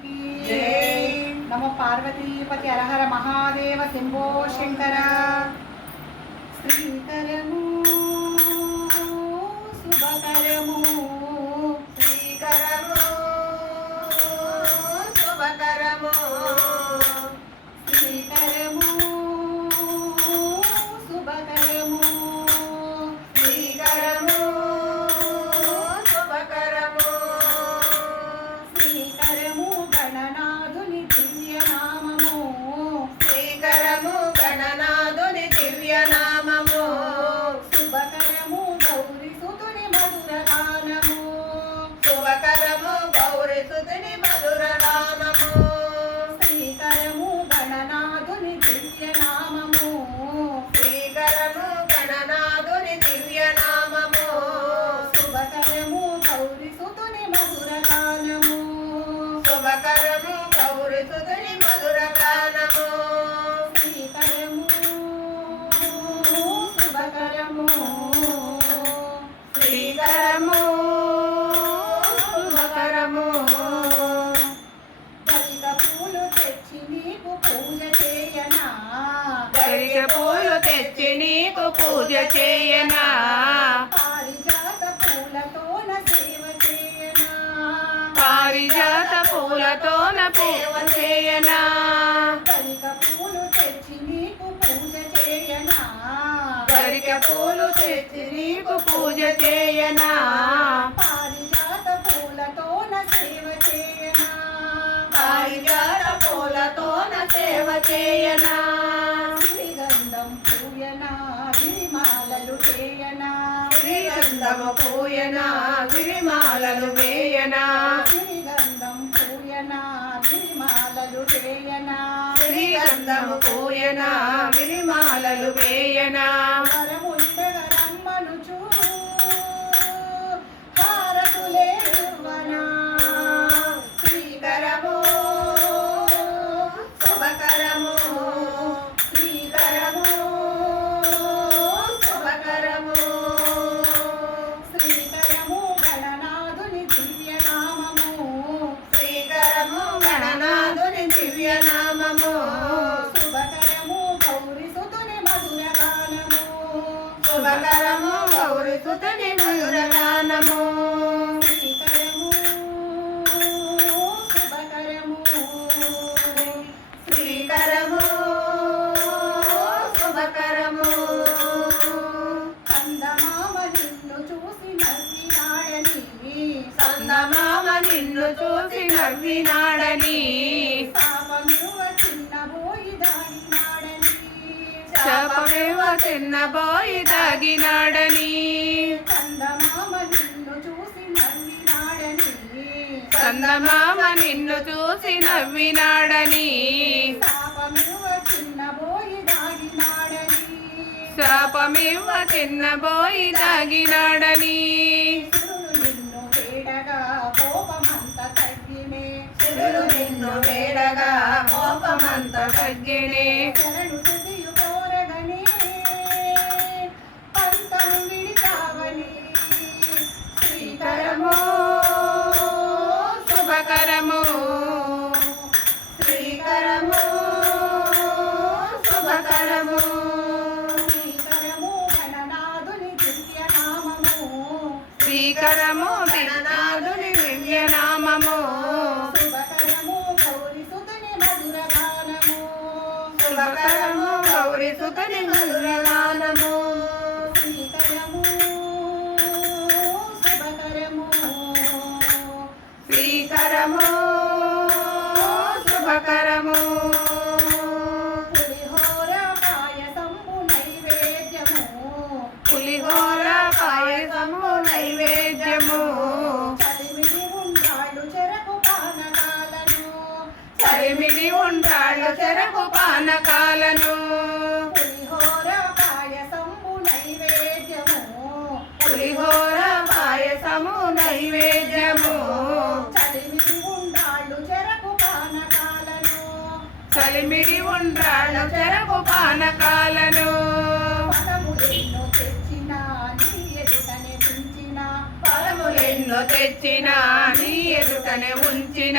మహారాజుకి నమ పార్వతీపతి హరహర మహాదేవ శంభో శంకర శ్రీకరము శుభకరము చేయనా? పారిజాత పూలతోన సేవ చేయనా? పారిజాత పూలతోన పూజ చేయనా? దళిత పూలు తెచ్చి నీకు పూజ చేయనా? గరిక పూలు తెచ్చి నీకు పూజ చేయనా? పారిజాత పూలతోన సేవ చేయనా? పారిజాత పూలతోన సేవ చేయనా? శ్రీగంధము పూయనా విరిమాలలు వేయనా. శ్రీగంధం పూయనా విరిమాలలు చేయనా శ్రీగంధము పూయనా విరిమాలలు వేయనా. శుభకరము గౌరి సుతుని మధురగానము శ్రీకరము శుభకరము. శ్రీకరము శుభకరము కందమామ నిన్ను చూసి నవ్వినాడని శాపమేవ చిన్నబోయి దాగినాడని కందమామ నిన్ను చూసి నవ్వినాడని. చిన్నబోయి శాపమివ్వ చిన్నబోయి దాగినాడని శివుడు నిన్ను వేడగా కోపమంత తగ్గినే. శుభకరము. శ్రీకరము. శుభకరము. శ్రీకరము గణనాథుని దివ్యనామము. శుభకరము గౌరి సుతుని మధుర గానము శుభకరము గౌరి సుతని మధురగానము. పానకాలను పులిహోర పాయసంబు నైవేద్యము. పులిహోర పాయసము నైవేద్యము. కలిమిడి ఉండాడు చెరకు పానకాలను. కలిమిడి ఉండ్రాళ్ళు చెరకు పానకాలను. ఫలములెన్నో తెచ్చినా నీ ఎదుటనే ఉంచిన. ఫలములెన్నో తెచ్చినా నీ ఎదుటనే ఉంచిన.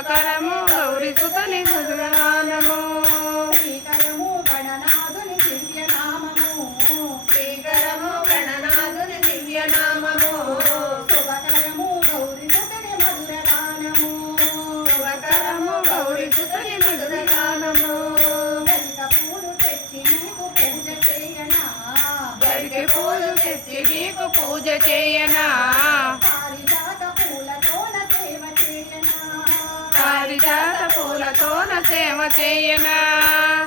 ఉపకరము పూలతోన సేవ చేయనా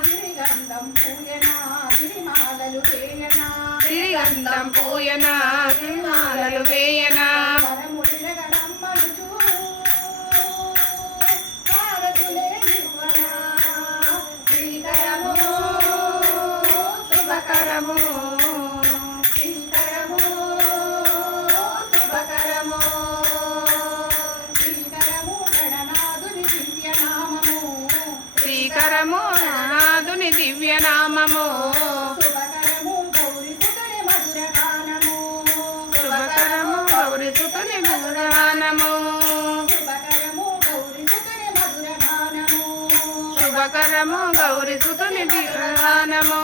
తిరిగంధం పూయనా తిరిమాలలు వేయనా. తిరిగంధం పూయనా తిరిమాలలు వేయనా. శుభకరము నాదుని దివ్య నామము శుభకరము గౌరిసుతుని గురుగానము శుభకరము గౌరిసుతుని దివ్యనామము